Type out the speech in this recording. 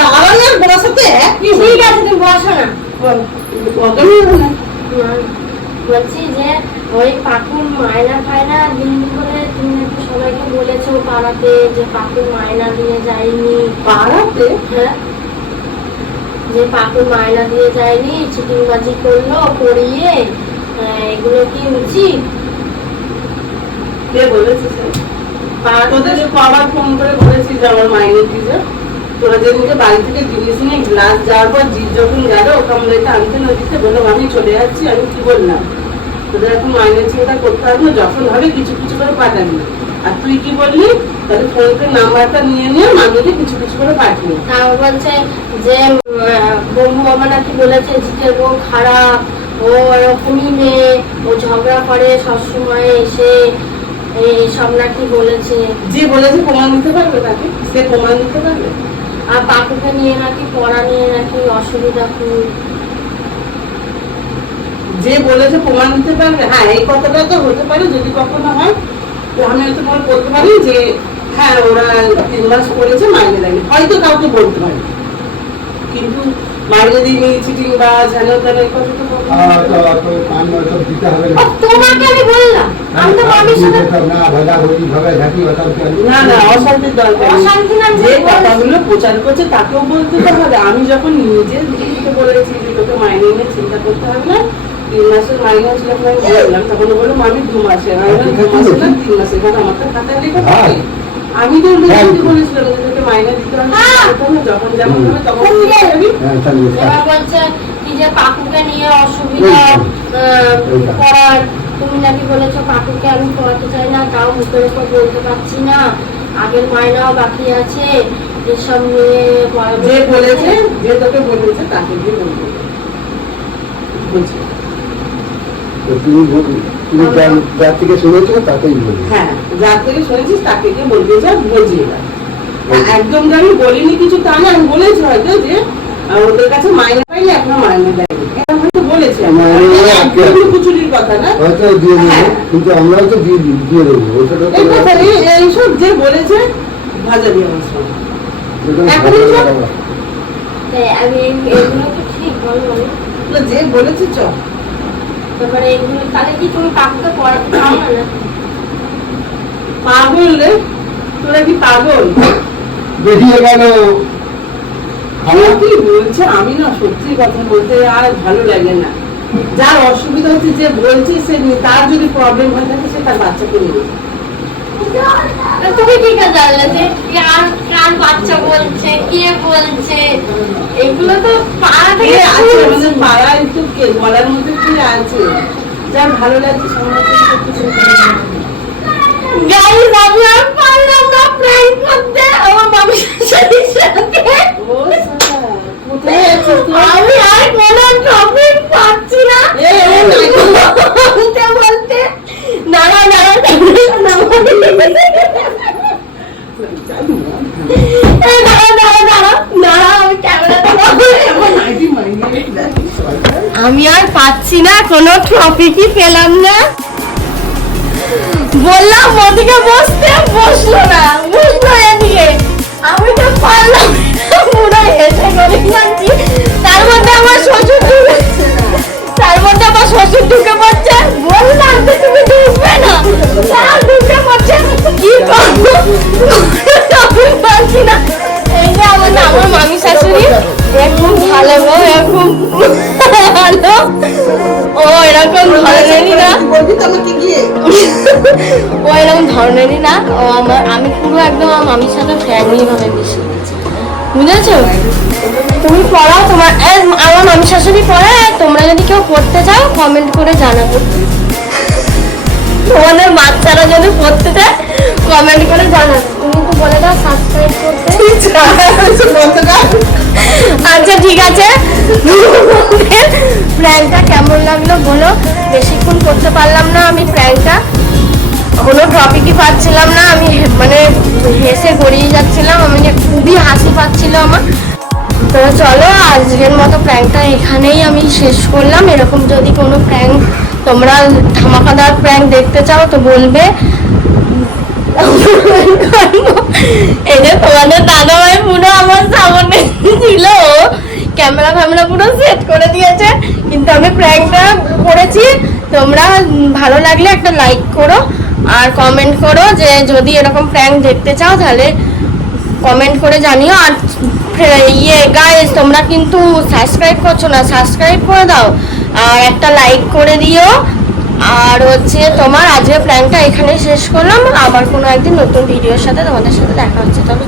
দাঁড়াই আর বসাতে একই। ঠিক আছে তুমি বসো না। বলছি যে ওই পাকুর মায়না ফায়না দিনই বলে তুমি নাকি সবাইকে বলেছো পাড়াতে যে পাকুর মায়না দিয়ে যায়নি। পাড়াতে? হ্যাঁ, যে পাকুর মায়না দিয়ে যায়নি, চিটিংবাজি করলো করিয়ে, এগুলো কি উচিত? কে বলেছে? তোদের কবার ফোন করে বলেছিস যে আমার মাইনে দিছে? তোরা যেদিনকে বাড়ি থেকে জিনিস নিয়ে গ্লাস যাওয়ার পর জিজ যখন গেল কামড়েটা আনতে নদীতে বললাম আমি চলে যাচ্ছি, আমি কি বললাম তোদের এখন মাইনের চিন্তা করতে হবে না, যখন হবে কিছু কিছু করে পাঠাবি। আর তুই কি বললি? তাহলে ফোন পে নাম্বারটা নিয়ে নিয়ে মামিকে কিছু কিছু করে পাঠিয়ে। তাও বলছে যে বন্ধু মামা নাকি বলেছে জিতের বউ খারাপ, ও এরকমই মেয়ে, ও ঝগড়া করে সবসময় এসে, এইসব নাকি বলেছে। যে বলেছে প্রমাণ দিতে পারবে তাকে? সে প্রমাণ দিতে পারবে? আর পাকুকে নিয়ে নাকি পড়া নিয়ে নাকি অসুবিধা খুব। যে বলেছে প্রমাণ দিতে পারবে? হ্যাঁ, এই কথাটা তো হতে পারে যদি কখনো হয়। আমি হয়তো তোমার বলতে পারি যে হ্যাঁ ওরা 3 মাস করেছে মাইনে দেয়নি, হয়তো কাউকে বলতে পারি, কিন্তু মাইনে দিইনি চিটিং বা যেন তেন এই কথা তো তোমাকে আমি বললাম, আমি তো মামির সাথে না না অশান্তির দরকার। অশান্তি না, যে কথাগুলো প্রচার করছে তাকেও বলতে তো হবে। আমি যখন নিজে দিদিকে বলেছি যে তোকে মাইনে নিয়ে চিন্তা করতে হবে না, 3 মাসের মাইনে ছিল আমি বললাম, তখন বললো আমি 2 মাসের, আমি 2 মাসের না 3 মাসের, কারণ আমার তো খাতায় লেখা থাকে। আমি তো বলেছিলাম যে তোকে মাইনে দিতে হবে, যখন যেমন হবে তখন এবার বলছে কি যে পাকুকে নিয়ে অসুবিধা করার, তুমি নাকি বলেছো পাকুকে আমি পড়াতে চাই না, তাও মুখের উপর বলতে পারছি না, আগের মাইনাও বাকি আছে, এসব নিয়ে যে বলেছে, যে তোকে বলেছে তাকে দিয়ে বলবো বলছি। তুমি যার থেকে শুনেছো তাকেই বলবো। হ্যাঁ, যার থেকে শুনেছিস তাকে গিয়ে বলবি, যা বুঝিয়ে একদম যে আমি বলিনি কিছু তা না, আমি বলেছি হয়তো যে ওদের কাছে মাইনে পাইনি এখনো মাইনে দেয়নি, এটা হয়তো বলেছি কুচুরির কথা না, হয়তো দিয়ে দেবো, কিন্তু আমরাও তো দিয়ে দেবো। এই কথা এইসব যে বলেছে ভাজা দিয়ে আমি এগুলো তো ঠিক বলবো যে বলেছে চ। তারপরে এগুলো তাহলে কি তুমি পাকুকে পড়াতে চাও না? পাগল রে তোরা, কি পাগল? দেখিয়ে গেল আমার কি বলছে, আমি না সত্যি কথা বলতে আর ভালো লাগে না। যার অসুবিধা হচ্ছে যে বলছে সে তার যদি প্রবলেম হয়ে থাকে সে তার বাচ্চাকে নিয়ে। তুমি ঠিক আছে জানলে যে কার বাচ্চা বলছে, কে বলছে, এগুলো তো পাড়া থেকে আছে, আমাদের পাড়ায় একটু কে বলার মধ্যে কি আছে, যার ভালো লাগছে গাইস আমি আর পারলাম না প্র্যাঙ্ক করতে আমার মামির সাথে। আমি আর কোনো টপিক পাচ্ছি না বলতে বলতে। দাঁড়া দাঁড়া আমি আর পাচ্ছি না, কোনো টপিকই পেলাম না। বললাম ওদিকে বসতে, বসলো না, বসলো এদিকে, আমি তো পারলাম পুরো হেসে গড়ে যাচ্ছি। তার মধ্যে আমার শ্বশুর ঢুকে পড়ছে, বললাম যে তুমি ঢুকবে না, তার ঢুকে পড়ছে, কি করবো আমি পারছি না। এই যে আমার মামি শাশুড়ি খুব ভালো গো, খুব ভালো, ও এরকম ধরনেরই না, ও এরকম ধরনেরই না, ও আমি পুরো একদম আমার মামির সাথে ফ্যামিলি ভাবে মিশি, বুঝেছো? তুমি পড়াও, তোমার আমার মামি শাশুড়ি পড়ায়, তোমরা যদি কেউ পড়তে চাও কমেন্ট করে জানাবো, তোমাদের বাচ্চারা যদি পড়তে চায় কমেন্ট করে জানাবো। তুমি তো বলে দাও সাবস্ক্রাইব করতে। আচ্ছা ঠিক আছে, প্র্যাঙ্কটা কেমন লাগলো বলো। বেশিক্ষণ করতে পারলাম না আমি প্র্যাঙ্কটা, কোনো টপিকই পাচ্ছিলাম না, আমি মানে হেসে গড়িয়ে যাচ্ছিলাম, আমি খুবই হাসি পাচ্ছিল আমার। তো চলো আজকের মতো প্র্যাঙ্কটা এখানেই আমি শেষ করলাম। এরকম যদি কোনো প্র্যাঙ্ক তোমরা ধামাকাদার প্র্যাঙ্ক দেখতে চাও তো বলবে, এই যে তোমাদের দাদাভাই পুরো আমার সামনে ক্যামেরা পুরো সেট করে দিয়েছে, কিন্তু আমি প্র্যাঙ্কটা করেছি। তোমরা ভালো লাগলে একটা লাইক করো আর কমেন্ট করো, যে যদি এরকম প্র্যাঙ্ক দেখতে চাও তাহলে কমেন্ট করে জানিও। আর গাইস, তোমরা কিন্তু সাবস্ক্রাইব করছো না, সাবস্ক্রাইব করে দাও আর একটা লাইক করে দিও। আর তোমার আজকে প্ল্যানটা এখানে শেষ করলাম, আবার কোনো একদিন নতুন ভিডিওর সাথে তোমাদের সাথে দেখা হচ্ছে। তবে